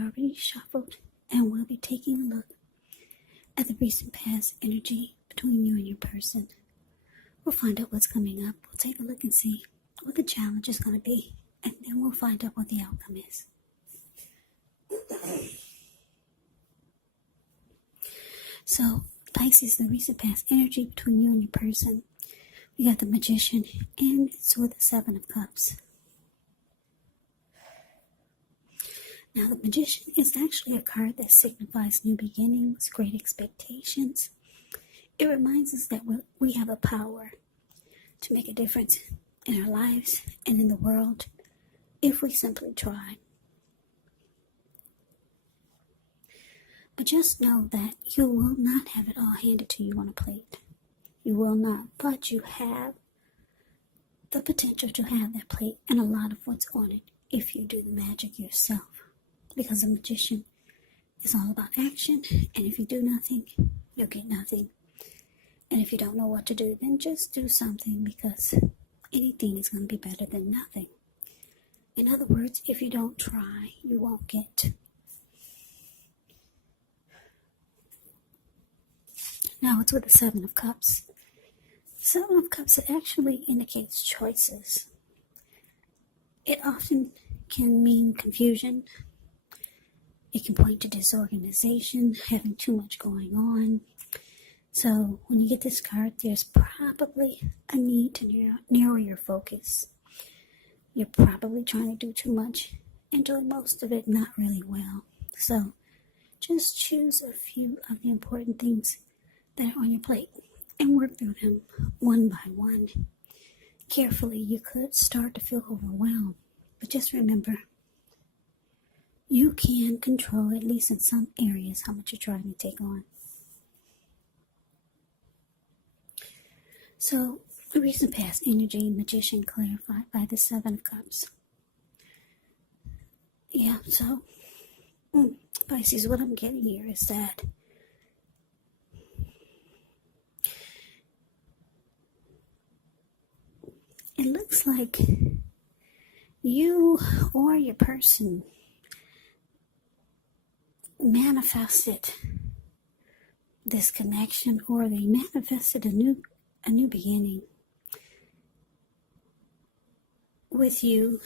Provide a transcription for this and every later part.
already shuffled, and we'll be taking a look at the recent past energy between you and your person. We'll find out what's coming up. We'll take a look and see what the challenge is going to be, and then we'll find out what the outcome is. So, Pisces, the recent past energy between you and your person. We got the Magician, and it's with the Seven of Cups. Now, the Magician is actually a card that signifies new beginnings, great expectations. It reminds us that we have a power to make a difference in our lives and in the world if we simply try. But just know that you will not have it all handed to you on a plate. You will not, but you have the potential to have that plate and a lot of what's on it if you do the magic yourself. Because the Magician is all about action, and if you do nothing, you'll get nothing. And if you don't know what to do, then just do something, because anything is going to be better than nothing. In other words, if you don't try, you won't get. Now it's with the Seven of Cups. Seven of Cups, it actually indicates choices. It often can mean confusion. It can point to disorganization, having too much going on. So when you get this card, there's probably a need to narrow your focus. You're probably trying to do too much and doing most of it not really well. So just choose a few of the important things that are on your plate and work through them one by one. Carefully, you could start to feel overwhelmed, but just remember, you can control, at least in some areas, how much you're trying to take on. So, the recent past energy, Magician clarified by the Seven of Cups. Yeah, so, Pisces, what I'm getting here is that it looks like you or your person manifested this connection, or they manifested a new beginning with you,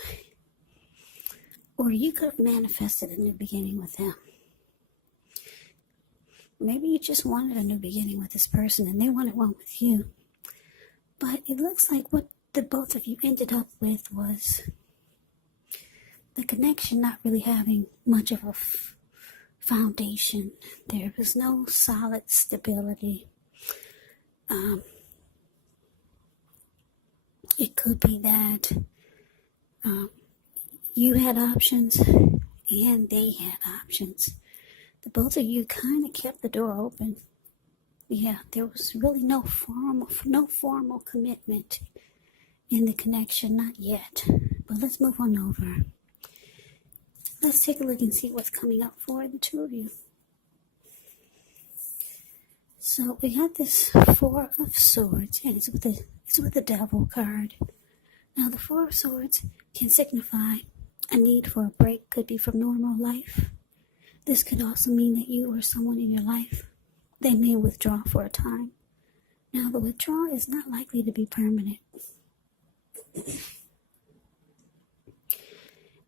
or you could have manifested a new beginning with them. Maybe you just wanted a new beginning with this person and they wanted one with you. But it looks like what the both of you ended up with was the connection not really having much of a foundation. There was no solid stability. It could be that you had options and they had options. The both of you kind of kept the door open. Yeah, there was really no formal commitment in the connection, not yet. But let's move on over. Let's take a look and see what's coming up for the two of you. So we got this Four of Swords, and it's with the Devil card. Now the Four of Swords can signify a need for a break, could be from normal life. This could also mean that you or someone in your life, they may withdraw for a time. Now the withdrawal is not likely to be permanent.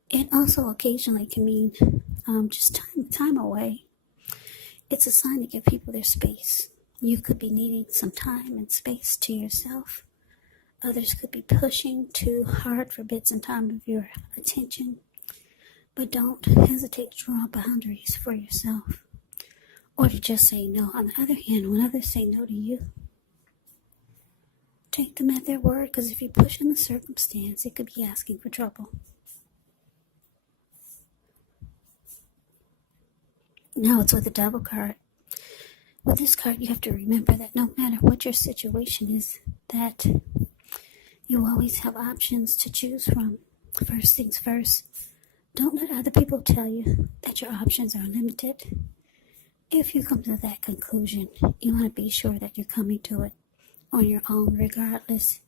It also occasionally can mean just time away. It's a sign to give people their space. You could be needing some time and space to yourself. Others could be pushing too hard for bits and time of your attention. But don't hesitate to draw boundaries for yourself, or to just say no. On the other hand, when others say no to you, take them at their word, because if you push in the circumstance, it could be asking for trouble. Now it's with the Devil card. With this card, you have to remember that no matter what your situation is, that you always have options to choose from. First things first, don't let other people tell you that your options are limited. If you come to that conclusion, you want to be sure that you're coming to it on your own regardless.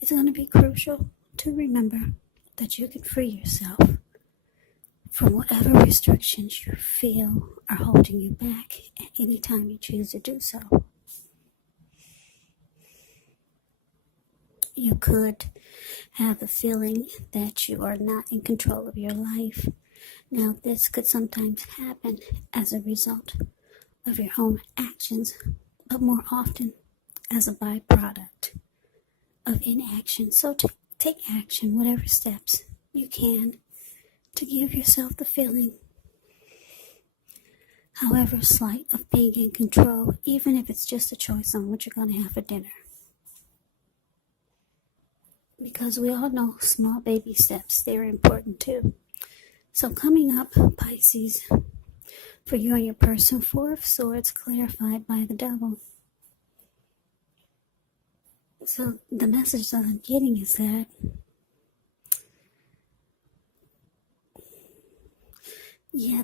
It's going to be crucial to remember that you can free yourself from whatever restrictions you feel are holding you back at any time you choose to do so. You could have the feeling that you are not in control of your life. Now, this could sometimes happen as a result of your own actions, but more often as a byproduct of inaction. So take action, whatever steps you can, to give yourself the feeling, however slight, of being in control, even if it's just a choice on what you're going to have for dinner. Because we all know small baby steps, they're important too. So coming up, Pisces, for you and your person, Four of Swords clarified by the Devil. So the message that I'm getting is that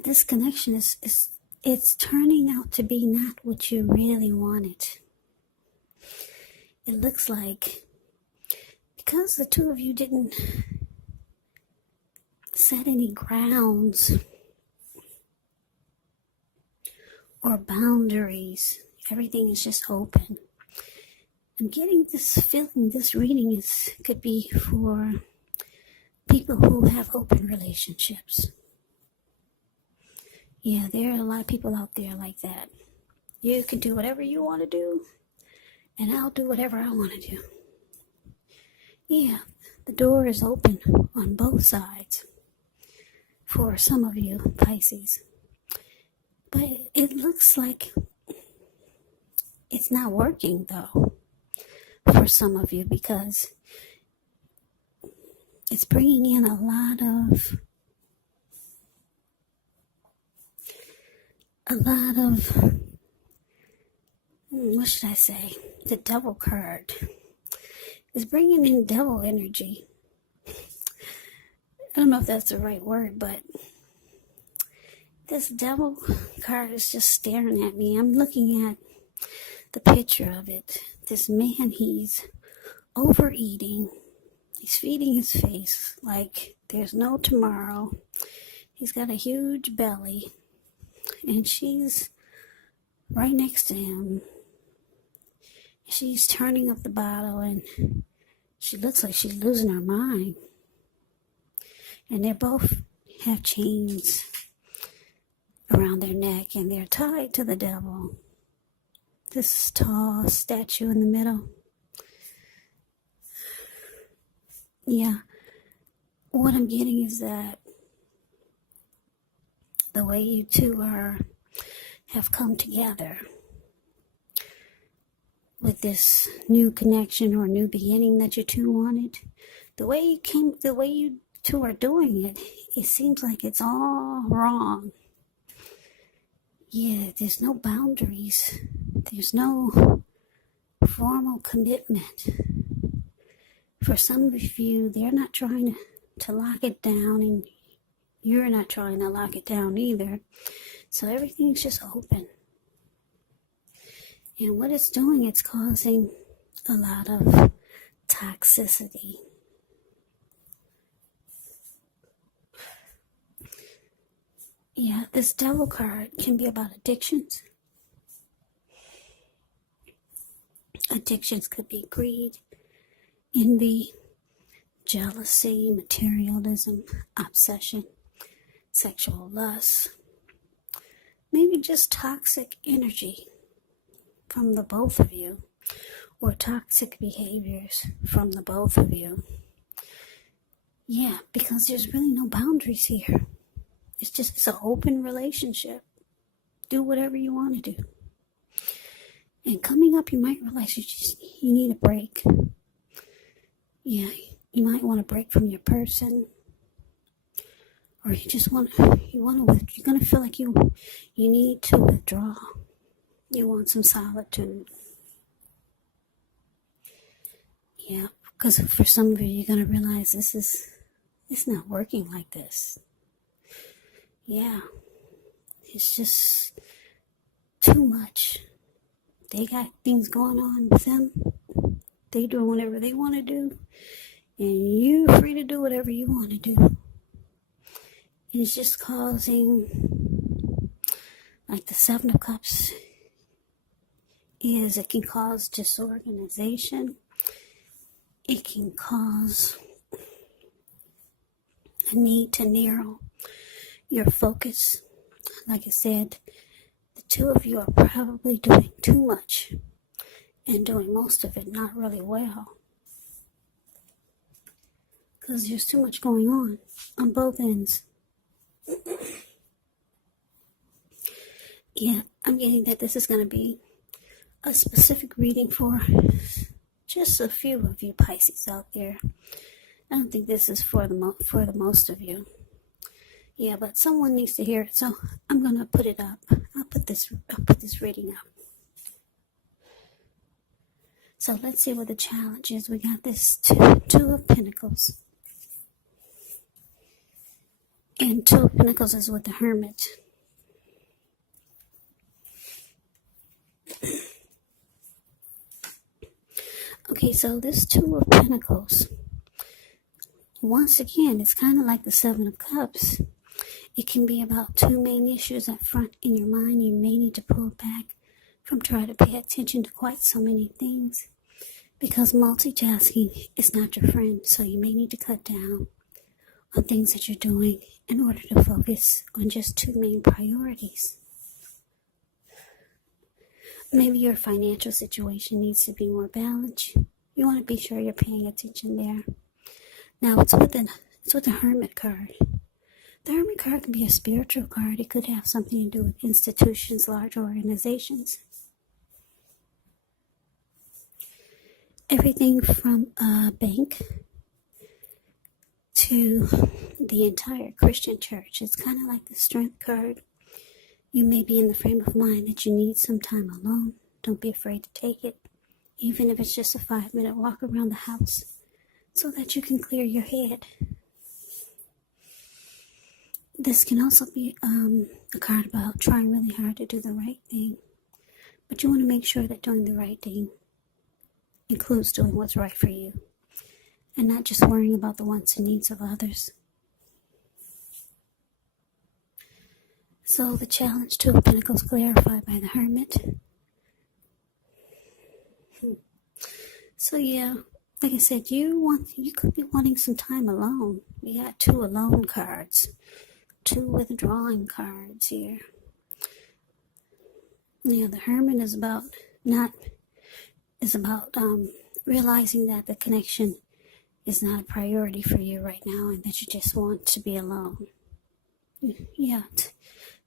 this connection it's turning out to be not what you really wanted. It looks like because the two of you didn't set any grounds or boundaries, everything is just open. I'm getting this feeling, this reading could be for people who have open relationships. Yeah, there are a lot of people out there like that. You can do whatever you want to do, and I'll do whatever I want to do. Yeah, the door is open on both sides for some of you, Pisces. But it looks like it's not working, though, for some of you, because it's bringing in a lot of what should I say? The Devil card is bringing in devil energy. I don't know if that's the right word, but this Devil card is just staring at me. I'm looking at the picture of it. This man, he's overeating. He's feeding his face like there's no tomorrow. He's got a huge belly, and she's right next to him. She's turning up the bottle, and she looks like she's losing her mind. And they both have chains around their neck, and they're tied to the Devil. This tall statue in the middle. Yeah, what I'm getting is that the way you two have come together with this new connection or new beginning that you two wanted, the way you two are doing it, it seems like it's all wrong. Yeah, there's no boundaries. There's no formal commitment. For some of you, they're not trying to lock it down, and you're not trying to lock it down either. So everything's just open. And what it's doing, it's causing a lot of toxicity. Yeah, this Devil card can be about addictions. Addictions could be greed, envy, jealousy, materialism, obsession, sexual lust, maybe just toxic energy from the both of you, or toxic behaviors from the both of you. Yeah, because there's really no boundaries here. It's an open relationship. Do whatever you want to do. And coming up, you might realize you need a break. Yeah, you might want to break from your person, or you're going to feel like you need to withdraw. You want some solitude. Yeah, because for some of you, you're going to realize it's not working like this. Yeah, it's just too much. They got things going on with them. They doing whatever they want to do, and you're free to do whatever you want to do. It's just causing, like the Seven of Cups it can cause disorganization. It can cause a need to narrow your focus. Like I said, the two of you are probably doing too much and doing most of it not really well, because there's too much going on both ends. Yeah, I'm getting that this is going to be a specific reading for just a few of you Pisces out there. I don't think this is for the most of you. Yeah, but someone needs to hear it, so I'm going to put it up. I'll put this reading up. So let's see what the challenge is. We got this Two of Pentacles. And Two of Pentacles is with the Hermit. Okay, so this Two of Pentacles, once again, it's kind of like the Seven of Cups. It can be about two main issues up front in your mind. You may need to pull back from trying to pay attention to quite so many things, because multitasking is not your friend. So you may need to cut down on things that you're doing in order to focus on just two main priorities. Maybe your financial situation needs to be more balanced. You want to be sure you're paying attention there. Now it's with the Hermit card. The Hermit card can be a spiritual card. It could have something to do with institutions, large organizations. Everything from a bank to the entire Christian church. It's kind of like the Strength card. You may be in the frame of mind that you need some time alone. Don't be afraid to take it, even if it's just a 5-minute walk around the house, so that you can clear your head. This can also be a card about trying really hard to do the right thing, but you want to make sure that doing the right thing includes doing what's right for you, and not just worrying about the wants and needs of others. So the challenge, Two of Pentacles, clarified by the Hermit. So yeah, like I said, you could be wanting some time alone. We got two alone cards, two withdrawing cards here. Yeah, the Hermit is about realizing that the connection is not a priority for you right now, and that you just want to be alone. Yeah,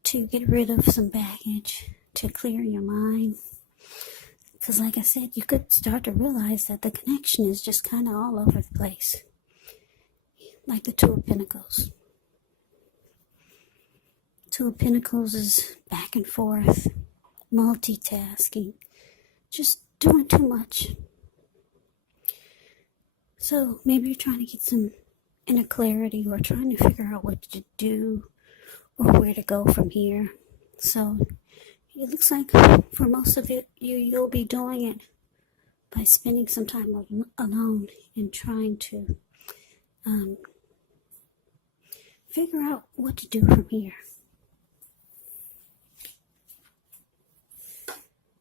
to get rid of some baggage, to clear your mind. Because like I said, you could start to realize that the connection is just kind of all over the place. Like the Two of Pentacles. Two of Pentacles is back and forth, multitasking, just doing too much. So maybe you're trying to get some inner clarity, or trying to figure out what to do or where to go from here. So it looks like for most of it, you'll be doing it by spending some time alone and trying to figure out what to do from here.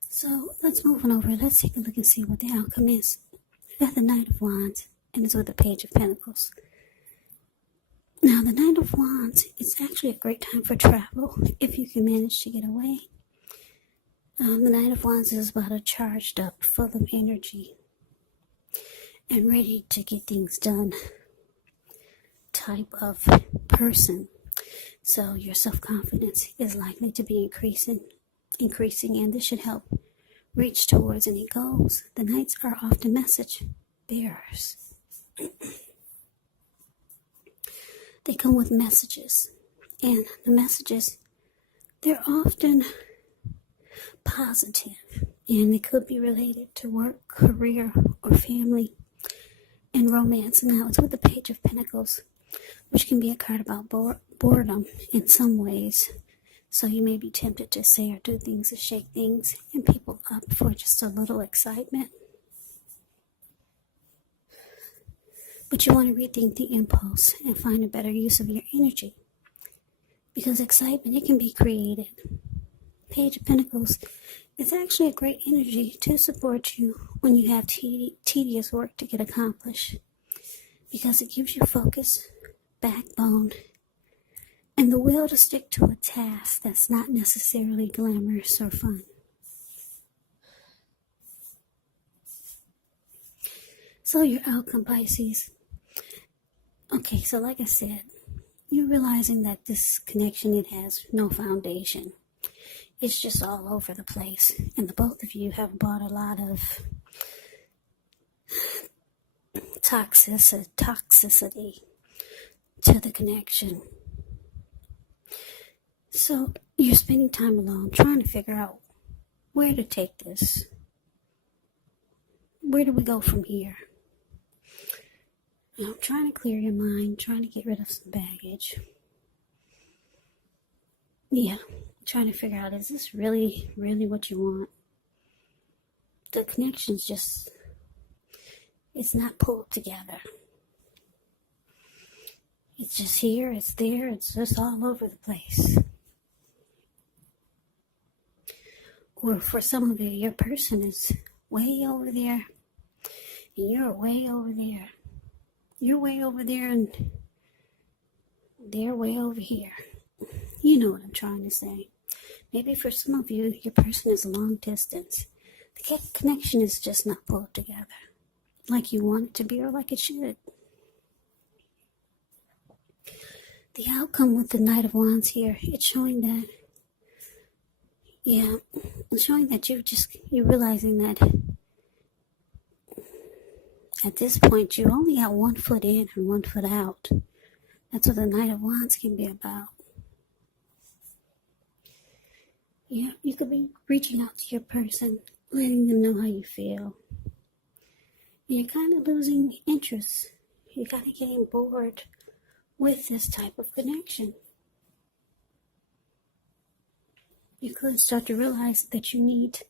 So let's move on over. Let's take a look and see what the outcome is. We got the Knight of Wands, and it's with the Page of Pentacles. Now, the Knight of Wands, it's actually a great time for travel if you can manage to get away. The Knight of Wands is about a charged up, full of energy, and ready to get things done type of person. So your self-confidence is likely to be increasing, and this should help reach towards any goals. The Knights are often message bearers. They come with messages, and the messages, they're often positive, and they could be related to work, career, or family, and romance. Now, it's with the Page of Pentacles, which can be a card about boredom in some ways. So you may be tempted to say or do things to shake things and people up for just a little excitement. But you want to rethink the impulse and find a better use of your energy. because excitement, it can be created. Page of Pentacles, it's actually a great energy to support you when you have tedious work to get accomplished, because it gives you focus, backbone, and the will to stick to a task that's not necessarily glamorous or fun. So your outcome, Pisces. Okay, so like I said, you're realizing that this connection, it has no foundation. It's just all over the place. And the both of you have brought a lot of toxicity to the connection. So you're spending time alone, trying to figure out where to take this. Where do we go from here? I'm trying to clear your mind, trying to get rid of some baggage. Yeah, trying to figure out, is this really what you want? The connection's just, it's not pulled together. It's just here, it's there, it's just all over the place. Or for some of you, your person is way over there, and you're way over there. You're way over there, and they're way over here. You know what I'm trying to say. Maybe for some of you, your person is long distance. The connection is just not pulled together like you want it to be or like it should. The outcome with the Knight of Wands here, it's showing that, it's showing that you're realizing that at this point, you only got 1 foot in and 1 foot out. That's what the Knight of Wands can be about. Yeah, you could be reaching out to your person, letting them know how you feel. And you're kind of losing interest. You're kind of getting bored with this type of connection. You could start to realize that you need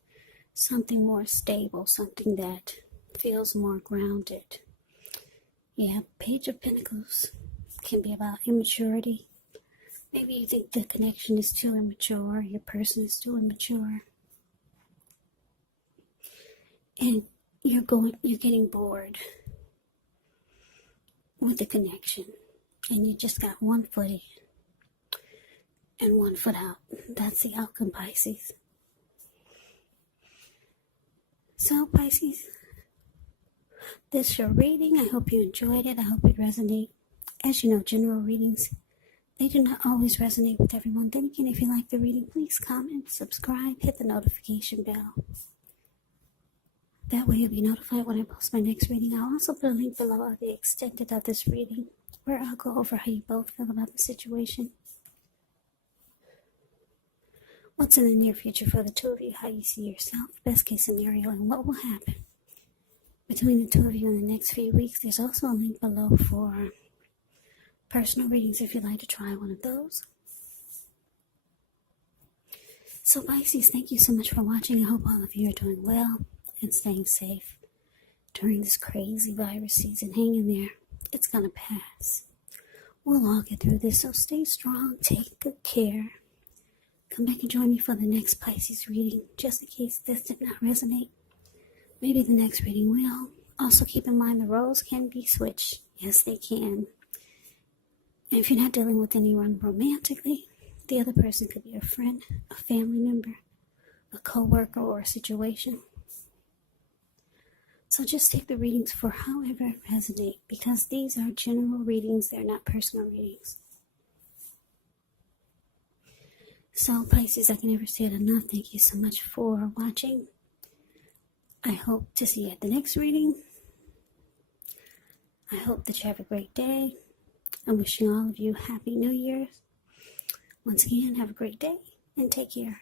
something more stable, something that feels more grounded. Yeah, Page of Pentacles can be about immaturity. Maybe you think the connection is too immature, your person is too immature. And you're getting bored with the connection. And you just got 1 foot in and 1 foot out. That's the outcome, Pisces. So, Pisces, this is your reading. I hope you enjoyed it. I hope it resonated. As you know, general readings, they do not always resonate with everyone. Then again, if you like the reading, please comment, subscribe, hit the notification bell. That way you'll be notified when I post my next reading. I'll also put a link below of the extended of this reading, where I'll go over how you both feel about the situation. What's in the near future for the two of you, how you see yourself, best case scenario, and what will happen between the two of you in the next few weeks. There's also a link below for personal readings if you'd like to try one of those. So Pisces, thank you so much for watching. I hope all of you are doing well and staying safe during this crazy virus season. Hang in there. It's going to pass. We'll all get through this, so stay strong, take good care. Come back and join me for the next Pisces reading, just in case this did not resonate. Maybe the next reading will. Also keep in mind the roles can be switched. Yes, they can. And if you're not dealing with anyone romantically, the other person could be a friend, a family member, a co-worker, or a situation. So just take the readings for however resonate, because these are general readings, they're not personal readings. So Pisces, I can never say it enough. Thank you so much for watching. I hope to see you at the next reading. I hope that you have a great day. I'm wishing all of you Happy New Year's. Once again, have a great day and take care.